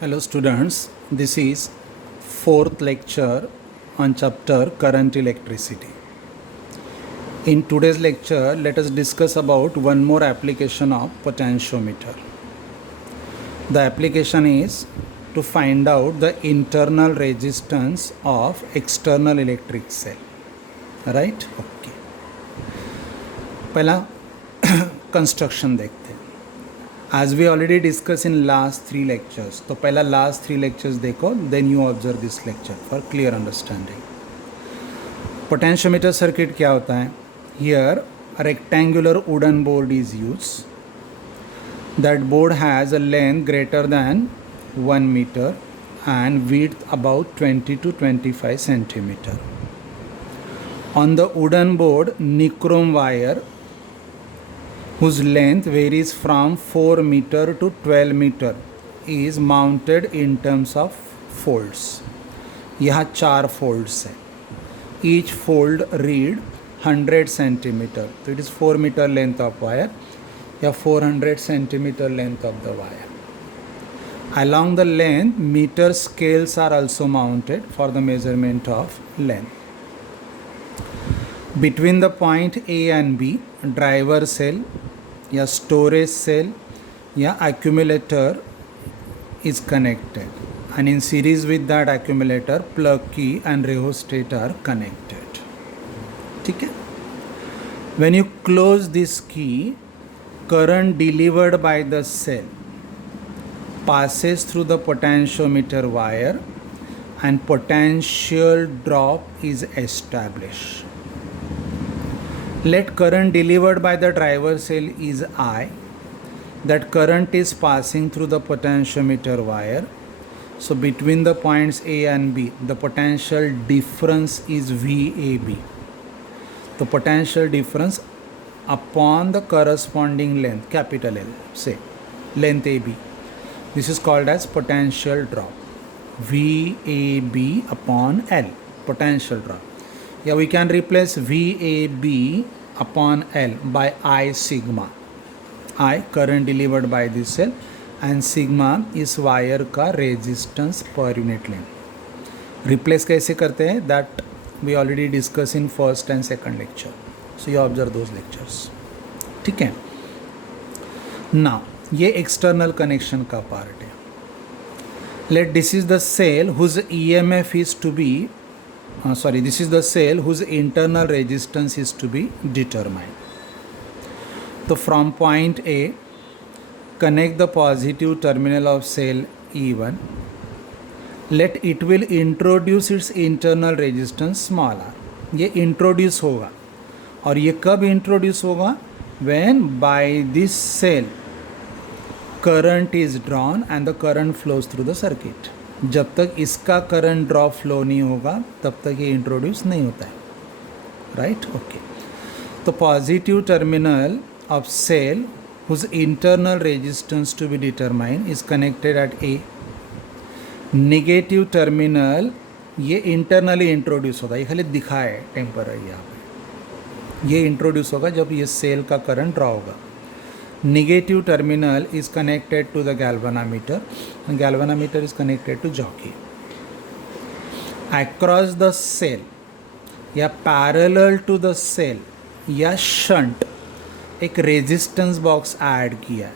Hello students, this is fourth lecture on chapter current electricity. In today's lecture, let us discuss about one more application of potentiometer. The application is to find out the internal resistance of external electric cell. Right? Okay. पहला construction देखते हैं. As we already discussed in last 3 lectures, तो पहला last 3 lectures देखो, then you observe this lecture for clear understanding. Potentiometer circuit क्या होता है? Here a rectangular wooden board is used. That board has a length greater than 1 meter and width about 20 to 25 centimeter. On the wooden board, nichrome wire whose length varies from 4 meter to 12 meter is mounted in terms of folds. यहाँ 4 folds हैं. Each fold read 100 centimeter. So it is 4 meter length of wire या 400 centimeter length of the wire. Along the length, meter scales are also mounted for the measurement of length. Between the point A and B, driver cell या storage cell या accumulator is connected, and in series with that accumulator, plug key and rheostat are connected. ठीक है? When you close this key, current delivered by the cell passes through the potentiometer wire and potential drop is established. Let current delivered by the driver cell is I. That current is passing through the potentiometer wire. So between the points A and B, the potential difference is VAB. The potential difference upon the corresponding length, capital L, say length AB. This is called as potential drop. VAB upon L, potential drop. Yeah, we can replace VAB upon L by I sigma. I current delivered by this cell and sigma is wire का resistance per unit length. Replace कैसे करते हैं? That we already discussed in first and second lecture. So you observe those lectures. ठीक है? Now ये external connection का part है. Let this is the cell whose EMF is to be this is the cell whose internal resistance is to be determined. So from point A, connect the positive terminal of cell E1. Let it will introduce its internal resistance small r. ये introduce होगा और ये कब introduce होगा? When by this cell current is drawn and the current flows through the circuit. जब तक इसका current drop flow नहीं होगा तब तक ये इंट्रोड्यूस नहीं होता है. राइट? ओके. तो positive terminal of cell whose internal resistance to be determine is connected at A. Negative terminal ये इंटरनली इंट्रोड्यूस होता है, ये खाली दिखा है टेम्पररी यहाँ पे. ये इंट्रोड्यूस होगा जब ये सेल का करंट ड्रॉ होगा. Negative terminal is connected to the galvanometer and galvanometer is connected to jockey. Across the cell या parallel to the cell या shunt एक resistance box add किया है.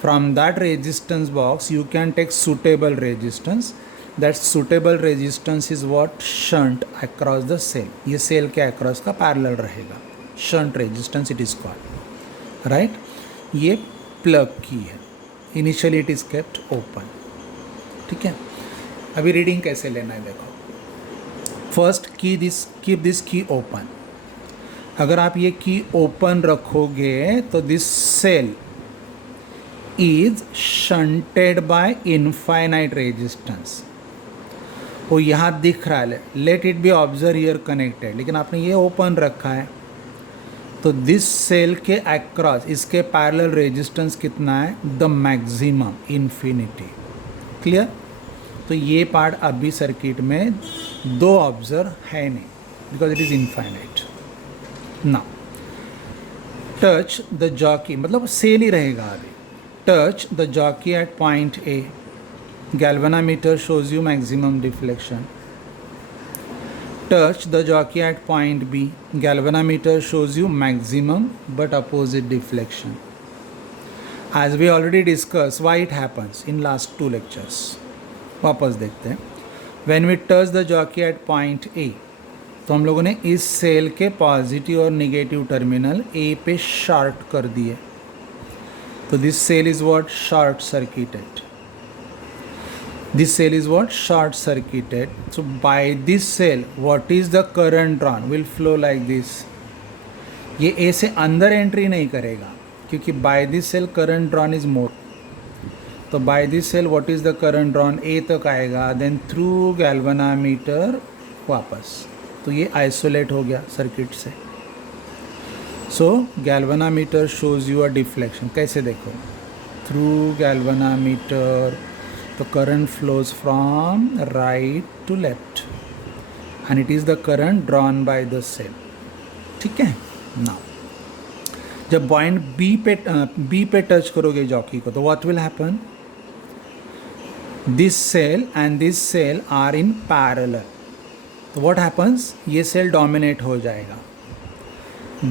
From that resistance box you can take suitable resistance. That suitable resistance is what? Shunt across the cell. ये cell के across का parallel रहेगा. Shunt resistance it is called. Right? ये plug key है. Initially it is kept open. ठीक है? अभी reading कैसे लेना है देखो. First keep this key open. अगर आप ये की ओपन रखोगे तो this cell is shunted by infinite resistance. वो यहाँ दिख रहा है, let it be observe here connected, लेकिन आपने ये ओपन रखा है तो दिस सेल के अक्रॉस इसके पैरेलल रेजिस्टेंस कितना है? The maximum, infinity. क्लियर? तो ये पार्ट अभी सर्किट में दो ऑब्जर्व है नहीं because it is infinite. Now touch the jockey, मतलब सेल ही रहेगा अभी. Touch the jockey at point A. galvanometer shows you maximum deflection. Touch the jockey at point B, galvanometer shows you maximum but opposite deflection. As we already discussed why it happens in last 2 lectures. वापस देखते हैं. When we touch the jockey at point A, तो हम लोगों ने इस cell के positive और निगेटिव टर्मिनल A पे शॉर्ट कर दिए. तो this cell is what? Short circuited. This cell is what? Short circuited. So by this cell, what is the current drawn? Will flow like this. ये A से अंदर entry नहीं करेगा क्योंकि by this cell current drawn is more. तो by this cell what is the current drawn? A तक आएगा, then through galvanometer वापस. तो ये isolate हो गया सर्किट से. So galvanometer shows you a deflection. कैसे देखो? Through galvanometer the current flows from right to left and it is the current drawn by the cell. ठीक है. Now जब पॉइंट बी पे टच करोगे जॉकी को तो what will happen? This cell and this cell are in parallel. तो what happens? ये cell dominate हो जाएगा.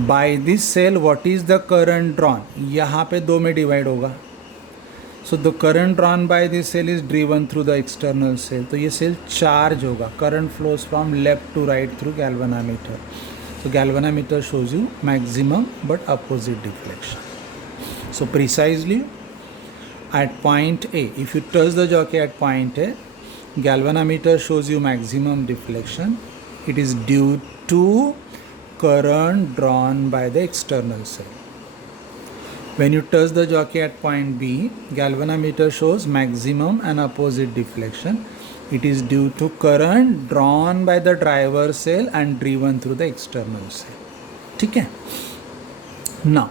By this cell what is the current drawn? यहाँ पे 2 में डिवाइड होगा. So the current drawn by this cell is driven through the external cell. तो ये सेल चार्ज होगा. Current flows from left to right through galvanometer. So galvanometer shows you maximum but opposite deflection. So precisely at point A, if you touch the jockey at point A, galvanometer shows you maximum deflection. It is due to current drawn by the external cell. When you touch the jockey at point B, galvanometer shows maximum and opposite deflection. It is due to current drawn by the driver cell and driven through the external cell. ठीक है. Now,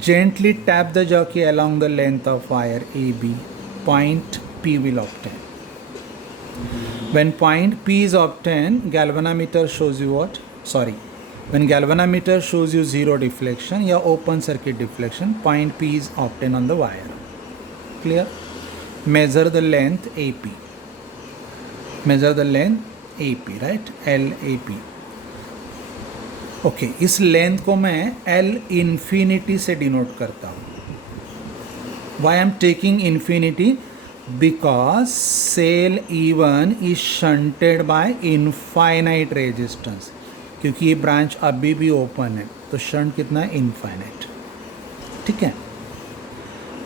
gently tap the jockey along the length of wire AB. Point P will obtain. When point P is obtained, galvanometer shows you what? When galvanometer shows you zero deflection या open circuit deflection, point P is obtained on the wire. Clear? Measure the length AP. Measure the length AP, right? LAP. Okay, इस length को मैं L infinity से denote करता हूँ. Why I am taking infinity? Because cell E1 is shunted by infinite resistance. क्योंकि ये branch अभी भी ओपन है तो शंट कितना है? इनफाइनाइट. ठीक है.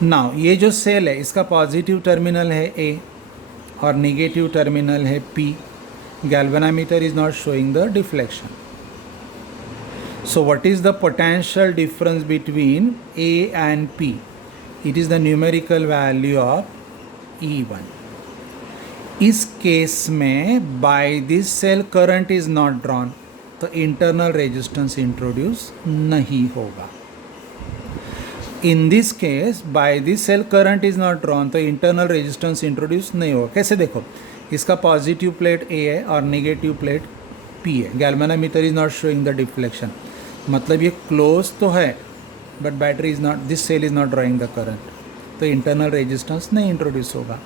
नाउ ये जो सेल है इसका पॉजिटिव टर्मिनल है A और निगेटिव टर्मिनल है P. Galvanometer is not showing the deflection. So what is the potential difference between A and P? It is the numerical value of E1. इस case में by this cell current is not drawn तो internal resistance introduce नहीं होगा. In this case by this cell current is not drawn तो internal resistance introduce नहीं होगा. कैसे देखो? इसका पॉजिटिव प्लेट A है और नेगेटिव प्लेट P है. Galvanometer is not showing the deflection. मतलब ये क्लोज तो है but battery is not, this cell is not drawing the current. तो इंटरनल रेजिस्टेंस नहीं इंट्रोड्यूस होगा.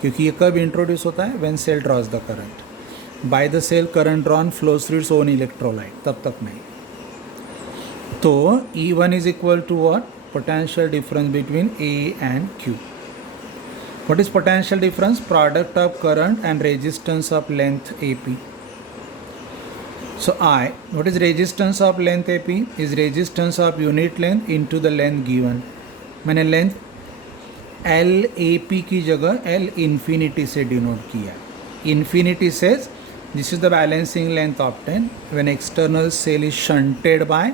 क्योंकि ये कब इंट्रोड्यूस होता है? When cell draws the current. By the cell current drawn flows through its own electrolyte, तब तक नहीं. तो E1 is equal to what? Potential difference between A and Q. What is potential difference? Product of current and resistance of length AP. So I, what is resistance of length AP? Is resistance of unit length into the length given. मैंने length LAP की जगह L infinity से denote किया. Infinity says this is the balancing length obtained when external cell is shunted by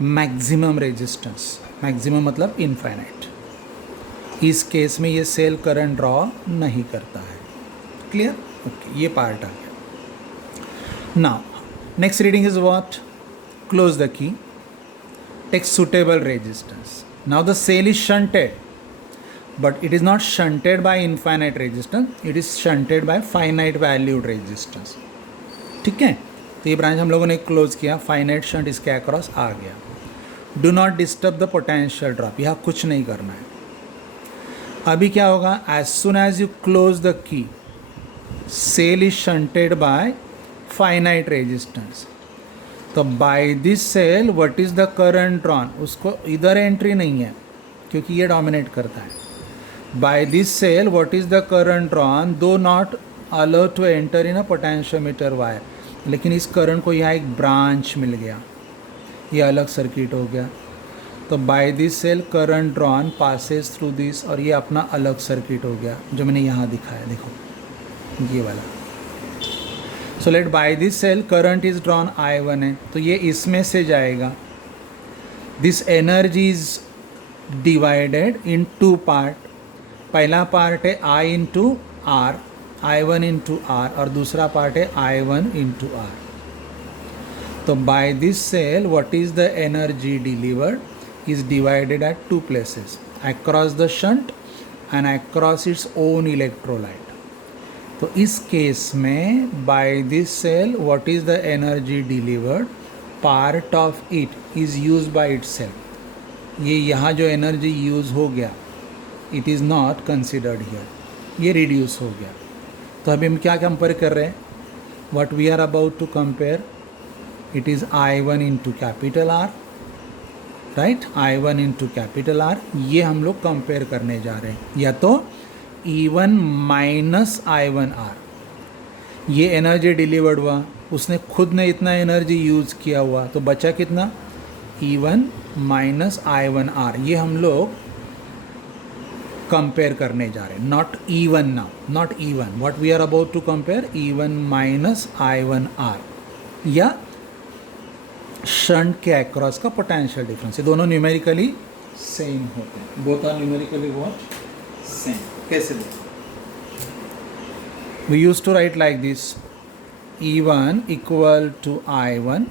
maximum resistance. Maximum मतलब infinite. इस case में ये cell current draw नहीं करता है. क्लियर? ओके, ये पार्ट आ गया. Now next reading is what? Close the key. Take suitable resistance. Now the cell is shunted, but it is not shunted by infinite resistance. It is shunted by finite valued resistance. ठीक है. तो ये branch हम लोगों ने close किया. Finite shunt इसके across आ गया. Do not disturb the potential drop. यहाँ कुछ नहीं करना है. अभी क्या होगा, as soon as you close the key cell is shunted by finite resistance. तो by this cell what is the current drawn, उसको इधर एंट्री नहीं है क्योंकि ये डोमिनेट करता है. By this cell what is the current drawn, do not allow to enter in a potentiometer wire, लेकिन इस करंट को यहाँ एक ब्रांच मिल गया, ये अलग सर्किट हो गया. तो by this cell current drawn passes through this, और ये अपना अलग सर्किट हो गया जो मैंने यहाँ दिखाया, देखो ये वाला. So let by this cell current is drawn I1 है, तो ये इसमें से जाएगा. This energy is divided in two part. पहला पार्ट है I into R, I1 into R, और दूसरा पार्ट है I1 इंटू R. तो by this cell what is the energy delivered is divided at two places, across the shunt and across its own electrolyte. तो इस case में by this cell what is the energy delivered, part of it is used by itself. ये यहाँ जो energy use हो गया it is not considered here, ये reduce हो गया. तो अभी हम क्या कंपेयर कर रहे हैं, what we are about to compare, it is I1 into capital R, right, I1 into capital R. ये हम लोग कंपेयर करने जा रहे हैं, या तो E1 माइनस I1R. ये एनर्जी डिलीवर्ड हुआ, उसने खुद ने इतना एनर्जी यूज़ किया हुआ, तो बचा कितना, E1 माइनस I1R. ये हम लोग कंपेयर करने जा रहे हैं, not E1 now, not E1. What we are about to compare, E1 minus I1R या शंट के अक्रॉस का पोटेंशियल डिफरेंस. ये दोनों न्यूमेरिकली सेम होते हैं, both are numerically what, same. कैसे देखो, we use to write like this, E1 equal to I1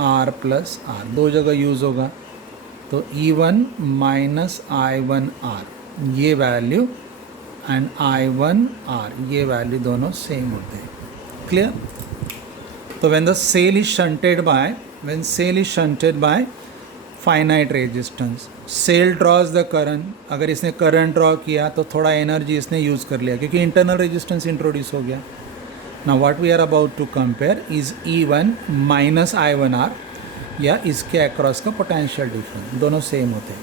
R plus R, दो जगह यूज़ होगा. तो E1 माइनस I1R ये वैल्यू एंड I1R ये वैल्यू दोनों सेम होते हैं. Clear. So when the cell is shunted by finite resistance, cell draws the current. अगर इसने करंट ड्रॉ किया तो थोड़ा एनर्जी इसने यूज़ कर लिया क्योंकि इंटरनल रेजिस्टेंस इंट्रोड्यूस हो गया. Now what we are about to compare is E1 minus I1R या इसके अक्रॉस का पोटेंशियल डिफरेंस, दोनों सेम होते हैं.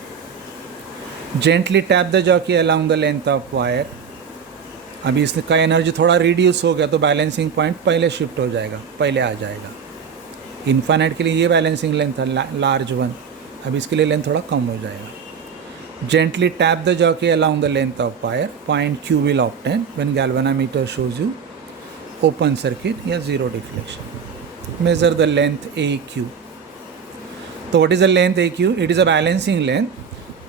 Gently tap the jockey along the length of wire. अभी इसका एनर्जी थोड़ा रिड्यूस हो गया तो बैलेंसिंग पॉइंट पहले शिफ्ट हो जाएगा, पहले आ जाएगा. इन्फाइनाइट के लिए ये बैलेंसिंग लेंथ था लार्ज वन, अभी इसके लिए लेंथ थोड़ा कम हो जाएगा. Gently tap the jockey along the length of wire, point Q will obtain when galvanometer shows you open circuit या zero deflection. Measure the length AQ. तो what is the length AQ, it is a balancing length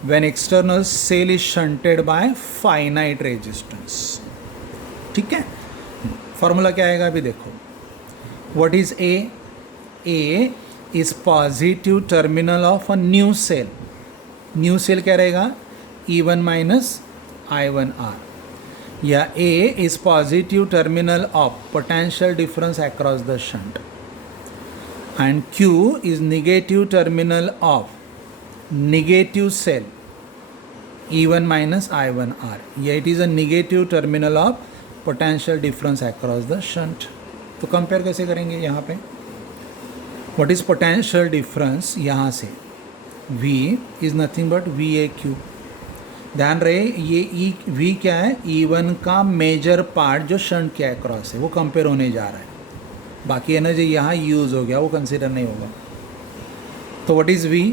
when external cell is shunted by finite resistance. ठीक है. Formula क्या आएगा अभी देखो, what is A is positive terminal of a new cell. New cell क्या रहेगा, E1 minus I1R, या A is positive terminal of potential difference across the shunt, and Q is negative terminal of negative cell E1 minus I1R, या it is a negative terminal of potential difference across the shunt. तो compare कैसे करेंगे यहाँ पे, what is potential difference, यहाँ से V is nothing but VAQ. ध्यान रहे ये V क्या है, E1 का मेजर पार्ट जो शंट के अक्रॉस है वो कंपेयर होने जा रहा है. बाकी एनर्जी यहाँ यूज़ हो गया, वो कंसिडर नहीं होगा. तो what is V,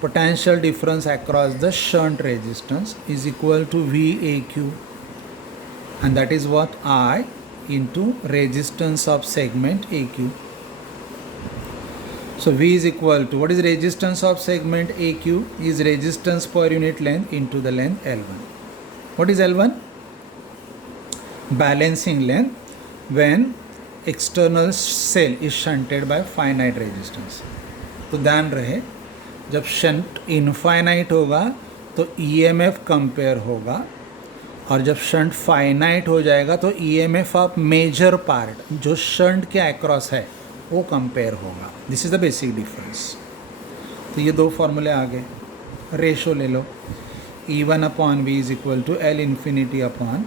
potential difference across the shunt resistance is equal to VAQ, and that is what I into resistance of segment AQ. So V is equal to, what is resistance of segment AQ, is resistance per unit length into the length L1. What is L1? Balancing length when external cell is shunted by finite resistance. तो ध्यान रहे जब shunt infinite होगा तो EMF compare होगा, और जब shunt finite हो जाएगा तो EMF ऑफ मेजर पार्ट जो शंट के अक्रॉस है वो कंपेयर होगा. This is the basic difference. तो ये दो फॉर्मूले आ गए. रेशो ले लो, E1 upon V is equal to L infinity upon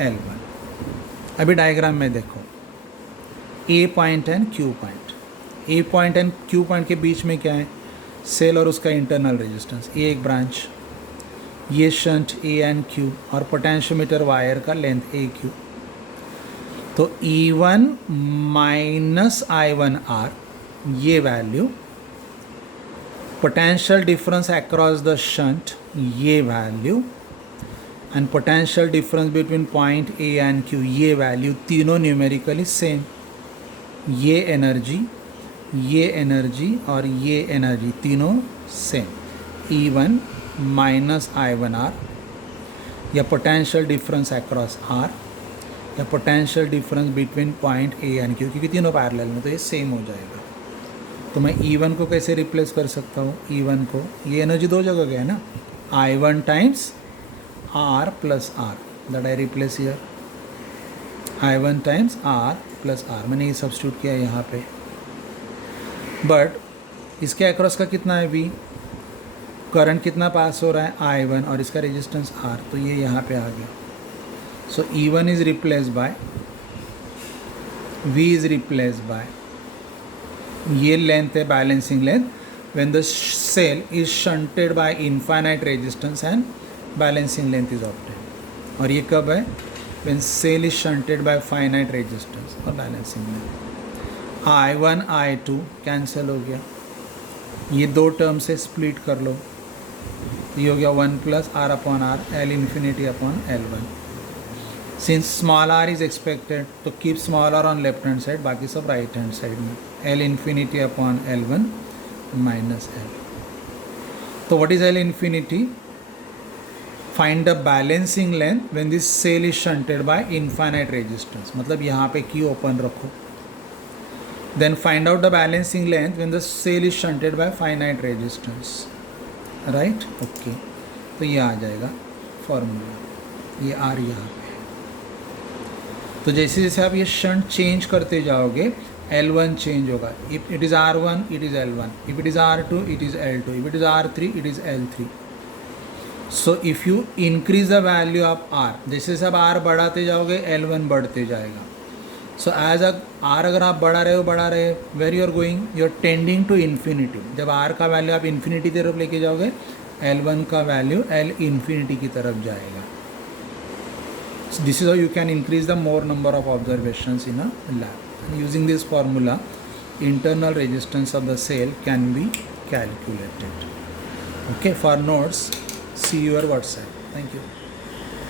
L1. अभी डायग्राम में देखो, A point and Q point. A point and Q point के बीच में क्या है? सेल और उसका इंटरनल रेजिस्टेंस. ये एक ब्रांच, ये शंट ए एंड क्यू, और पोटेंशियोमीटर वायर का लेंथ ए क्यू. तो E1 माइनस I1R, ये value, potential difference across the shunt, ये value, and potential difference between point A and Q, ये वैल्यू, तीनों न्यूमेरिकली सेम. ये energy और ये एनर्जी तीनों सेम. E1 माइनस I1R, या पोटेंशियल डिफरेंस अक्रॉस R, या potential difference between point A and Q, क्योंकि तीनों पैरेलल में, तो ये सेम हो जाएगा. तो मैं E1 को कैसे रिप्लेस कर सकता हूँ? E1 को, ये एनर्जी दो जगह गया है ना, I1 times R plus R, that I replace here. I1 times R plus R, मैंने ये सब्स्टिट्यूट किया यहाँ पे. बट इसके अक्रॉस का कितना है V, करंट कितना पास हो रहा है? I1, और इसका रेजिस्टेंस R, तो ये यहाँ पे आ गया. So E1 is replace by V is replace by, ये लेंथ है balancing length, when the cell is shunted by infinite resistance and balancing length is obtained. और ये कब है? When cell is shunted by finite resistance और balancing length. I1 I2 cancel हो गया, ये दो टर्म से स्प्लिट कर लो, ये हो गया 1 plus R upon R, L infinity upon L1. Since small r is expected, तो keep small r on left hand side, बाकी सब राइट हैंड साइड में. L infinity upon L1 minus L. तो what is L infinity? Find the balancing length when this cell is shunted by infinite resistance, मतलब यहाँ पे key open रखो. Then find out the balancing length when the cell is shunted by finite resistance. Right, okay. तो ये आ जाएगा formula, ये R यहाँ पे. तो जैसे जैसे आप ये शंट चेंज करते जाओगे, L1 चेंज होगा. If it is R1, it is L1. If it is R2, it is L2. If it is R3, it is L3. So if you increase the value of R, जैसे जैसे आप R बढ़ाते जाओगे, L1 बढ़ते जाएगा. So as R अगर आप बढ़ा रहे हो, where you are going, you are tending to infinity. जब R का वैल्यू आप इन्फिनिटी की तरफ लेके जाओगे, L1 का वैल्यू L इन्फिनिटी की तरफ जाएगा. So this is how you can increase the more number of observations in a lab. And using this formula, internal resistance of the cell can be calculated. Okay, for notes, see your WhatsApp. Thank you.